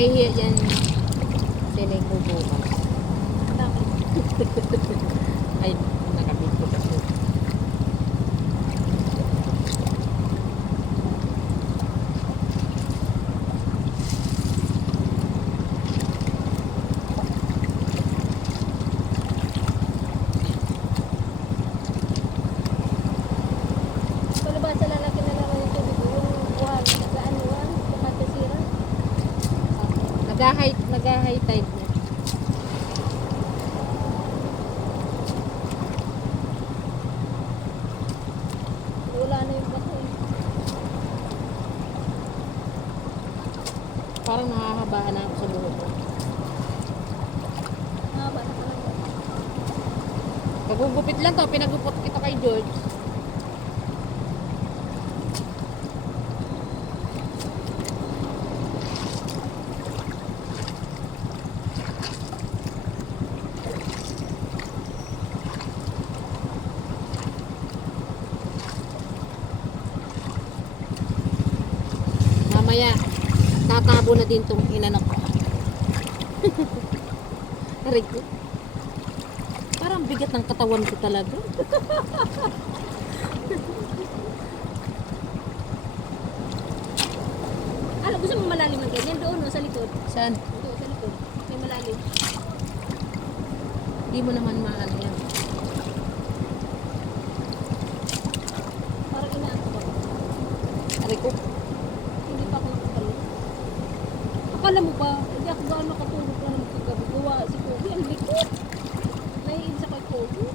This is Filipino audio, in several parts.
Mahihiya yan. Sila yung bubukas. Ay, nakabit ko kasi. Palabas sa lalaki na naman yung tubig. Yung buwan, nag-aanuan, nakakasira. Nag-high tide na. Wala na yung bato eh. Parang nakahabaan na ako sa buhok ko. Haba na pala. Pagugupit lang to, pinagupot kita kay George. Mamaya, tatabo na din tong inanak ko. Aray ko. Parang bigat ng katawan ko talaga. Ano, gusto mo malalim ng ganyan? Doon, no, sa likod. Saan? Doon, sa likod. May malalim. Hindi mo naman maano yan. Parang inaanto ko. Aray ko. Hindi pa ako nakapalo. Akala mo ba, hindi ako gaano nakatulog na naman kagabi. Gawa si Kobe, ang likod. Naiinis ako kay Kobe.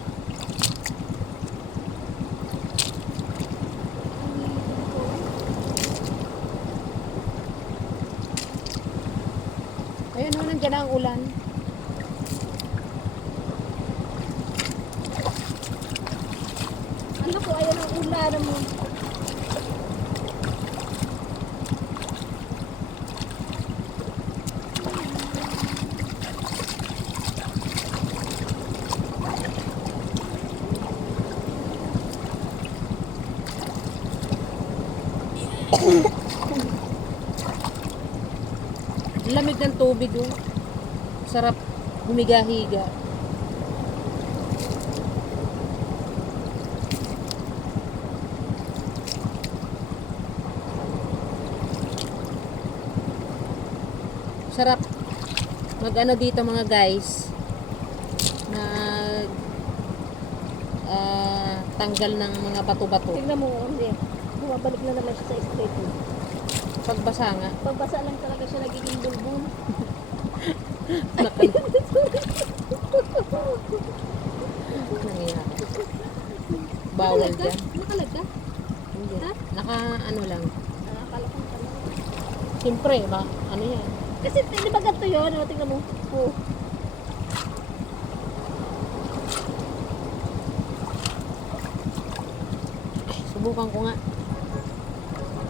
Ang likod ni Kobe. Ayun ho, nandiyan na ang ulan. Ano ko, ayan ang ulan mo. Lamig ng tubig oh. Sarap humiga-higa. Sarap mag-ano dito mga guys. Mag tanggal ng mga bato-bato. Tignan mo, hindi. Bumabalik na naman siya sa straight mo. Pagbasa nga. Pagbasa lang talaga siya nagiging bulbul. Nangyayari. Bawal dyan. Nakalag ka? Hindi. Ha? Naka ano lang. Akala ko nakalag. Siyempre, ano yan. Kasi di ba ganito yun? Ano, tingnan mo. Oh. Subukan ko nga.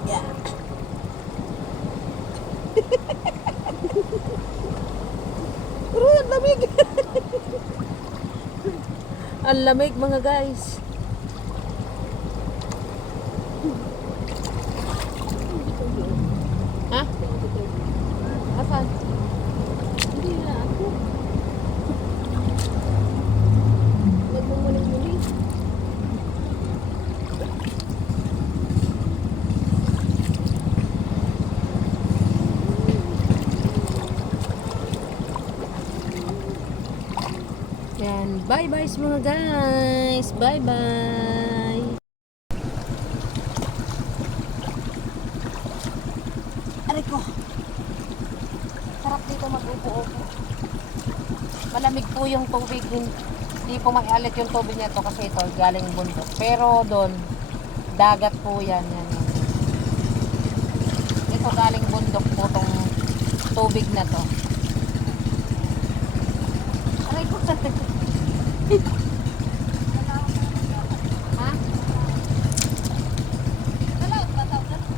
Yeah. Pero ang lamig. Ang lamig mga guys. Ha? Asan? Hindi na ako. Nagmumuling-muli. Yan. Bye-bye mga guys. Bye-bye. Aray ko. Sarap dito mag-upo-upo. Malamig po yung tubig. Hindi po maialit yung tubig nito kasi ito galing bundok. Pero doon, dagat po yan. Yan. Ito galing bundok po tong tubig na to. Aray ko. Ha?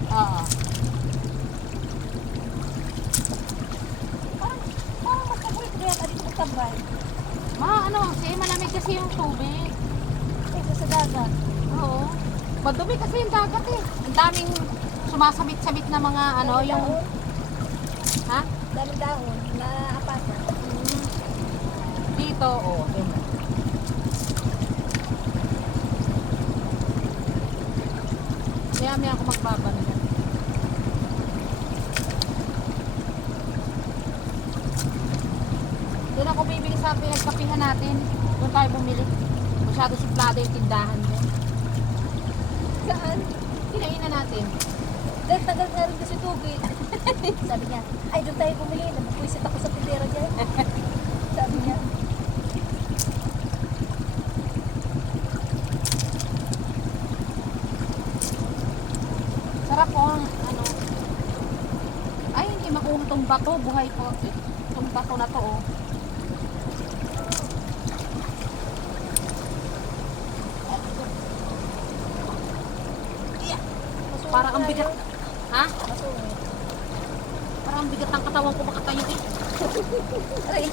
Oo. Parang mas kapulit ko yan. Dito magtabay. Kasi malamig kasi yung tubig. Kaysa sa dagat. Oo. Madumi kasi yung dagat eh. Ang daming sumasabit-sabit na mga ano, yung... Ha? daming dahon na apartment. Dito, oh. Ganyan. Maya-maya ako magbabano yan. Doon ako bibili sa pinagkapihan natin. Doon tayo bumili. Masyado suplado yung tindahan doon. Saan? Kinainan natin. Dahil tagal nga rin kasi tubig. Sabi niya, ay doon tayo bumili. Nagpuisit ako sa tindera dyan. Sabi niya. Sarap po ang ano. Ay, hindi makuha tong bato. Buhay po. Itong bato na to, oh. Parang ang bigat. Ha? Masungit. Parang ang bigat ng katawan ko makatayo eh. Aray.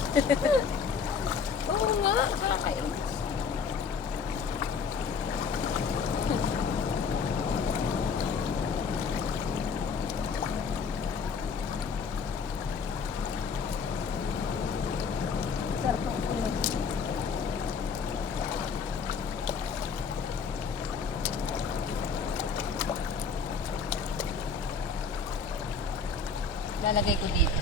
Oo nga. Sarap kayo. Sarap ng ulo. Lalagay ko dito.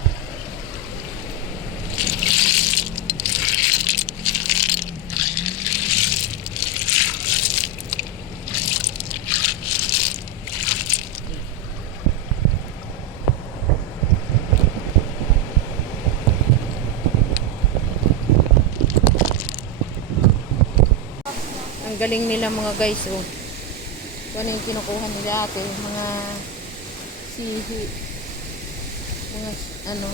Ang galing nila mga guys, oh. Kung ano yung kinukuha nila ate, mga sihi. Mga ano.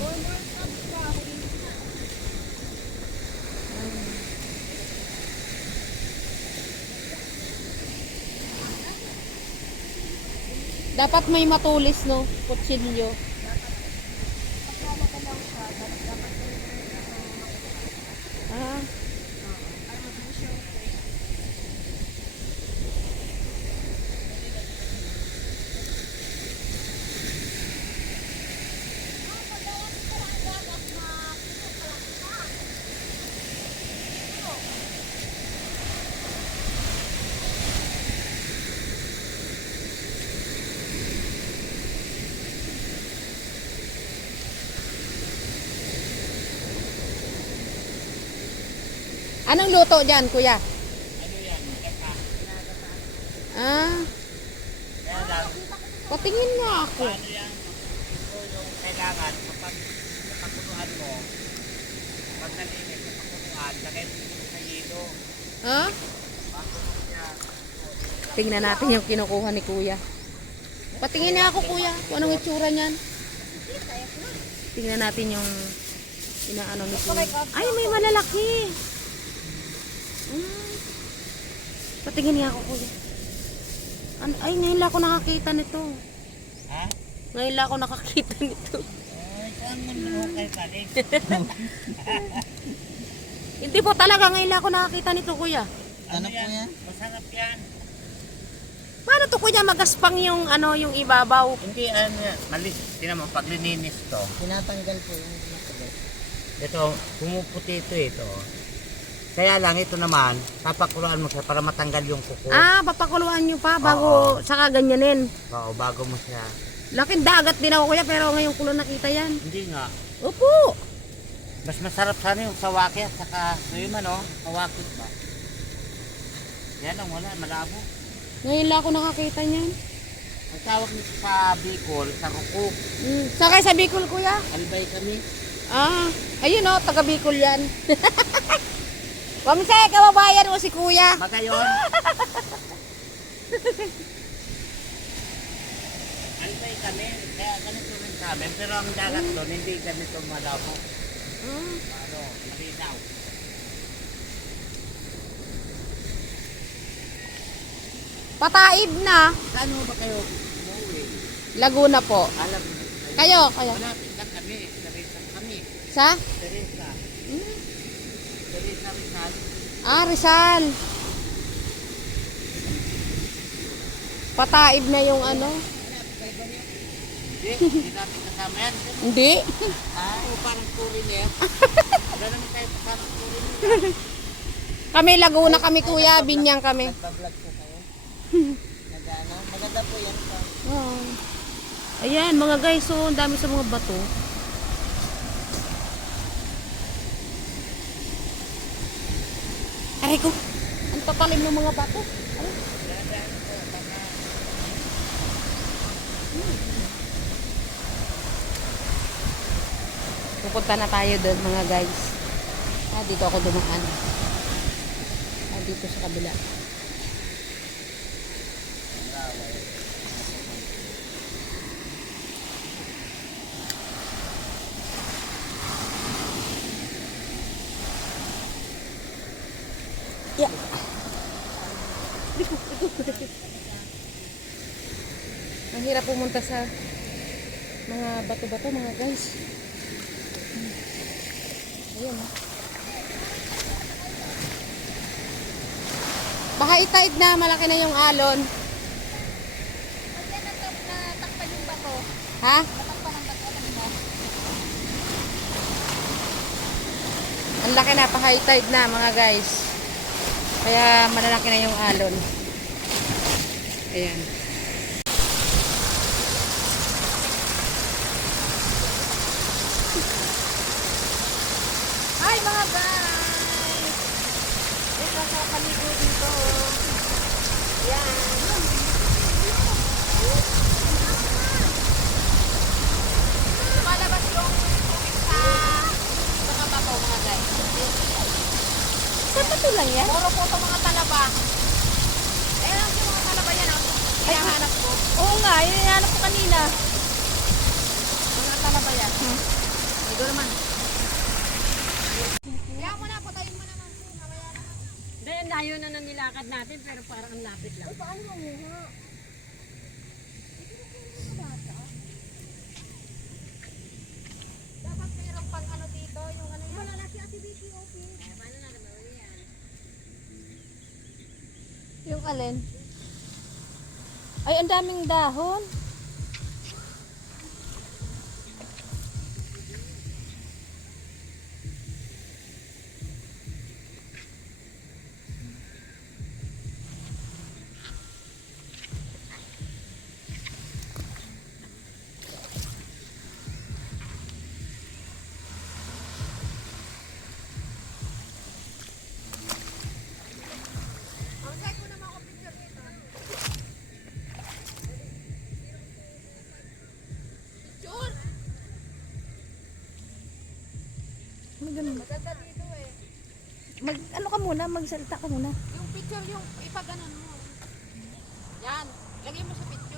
Dapat may matulis, no? Kutsilyo. Ah. Anong luto dyan, kuya? Ano yan? Gata. Ah, Kaya lang, patingin nga ako. paano yan? Ito yung kailangan kapag napakuluan mo, pag nalinis sa pakuluan, lagay mo sa hilo. Ha? Bago niya, Tingnan natin yung kinukuha ni kuya. Patingin nga ako, kuya. Kung anong itsura niyan. Tingnan natin yung inaano ni kuya. Ay, may malalaki. Patingin nga ako, kuya. Ay, ngayon lang ako nakakita nito. ha? Ngayon lang ako nakakita nito. Ay, saan mo nahukay ka rin? Hindi po talaga, ngayon lang ako nakakita nito, kuya. Ano po yan? Masarap yan. Paano to, kuya, magaspang yung ano, yung ibabaw? Hindi, ano yan. Malis, tinan mo, pag lininis to. Tinatanggal po yung nakagay. Ito, pumuputi ito. Kaya lang, ito naman, papakuluan mo siya para matanggal yung kuko. Ah, papakuluan nyo pa bago saka ganyanin. Oo, bago mo siya. Laking dagat din ako, kuya, pero ngayong ko lang nakita yan. Hindi nga. Opo. Mas masarap sana yung sawaki at saka, yung ano, kawakit ba? Yan lang, wala, malabo. Ngayon lang ako nakakita niyan. Ang tawag nito sa Bicol, sa rukuk. Sakay sa Bicol, kuya. Albay kami. Ah, ayun o, taga Bicol yan. Wamse, kababayan mo si kuya. Magayon. Albay kami, kaya ganito rin sa amin. Pero ang dagat doon, hindi ganito malabo. Ano, malinaw. Pataib na. Saan mo ba kayo umuwi? Laguna po. Alam mo. Kayo. Malapit lang kami, Teresa kami. Sa? Teresa. Teresa Rizal. Ah, Rizal. Pataib na yung ano. Hindi, hindi natin sa amin. Hindi. Ay, parang foreigner. Wala naman tayo parang foreigner. Kami Laguna kami kuya, Binyang kami. Nagbablog po kayo. Nagano, maganda po yan. Ayan mga guys, so ang dami sa mga bato. Aray ko, ang tatalim ng mga bato. Pupunta na tayo doon mga guys. Dito ako dumaan. Dito sa kabila. Yeah. Ang hirap pumunta sa mga bato-bato mga guys. Ayan. High tide na, malaki na yung alon. Natakpan yung bato. Ha? Natakpan ang bato. Alam mo? Ang laki na, pa-high tide na mga guys. Kaya malalaki na yung alon. Ayan. Hi mga guys! Ito sa paligo dito. Ayan. Lumalabas yung tubig sa kababaw mga guys. Sa bato lang yan? Puro po ito mga talaba. Ayan yung mga talaba yan. Hinahanap ko. Oo nga, yun yung hanap ko kanina. Mga talaba yan. Ito naman. Kaya mo na, patayin mo naman. Hindi, ang layo na nang nilakad natin pero parang ang lapit lang. Paano mo nga? Dapat mayroon pang ano dito, yung ano yan. Wala na si Ate Vicky, okay. Paano na naman yan? Yung alin? Ay, ang daming dahon. Maganda dito eh. Ano ka muna, magsalita ka muna. Yung picture, yung ipaganon mo. Yan. Lagay mo sa picture.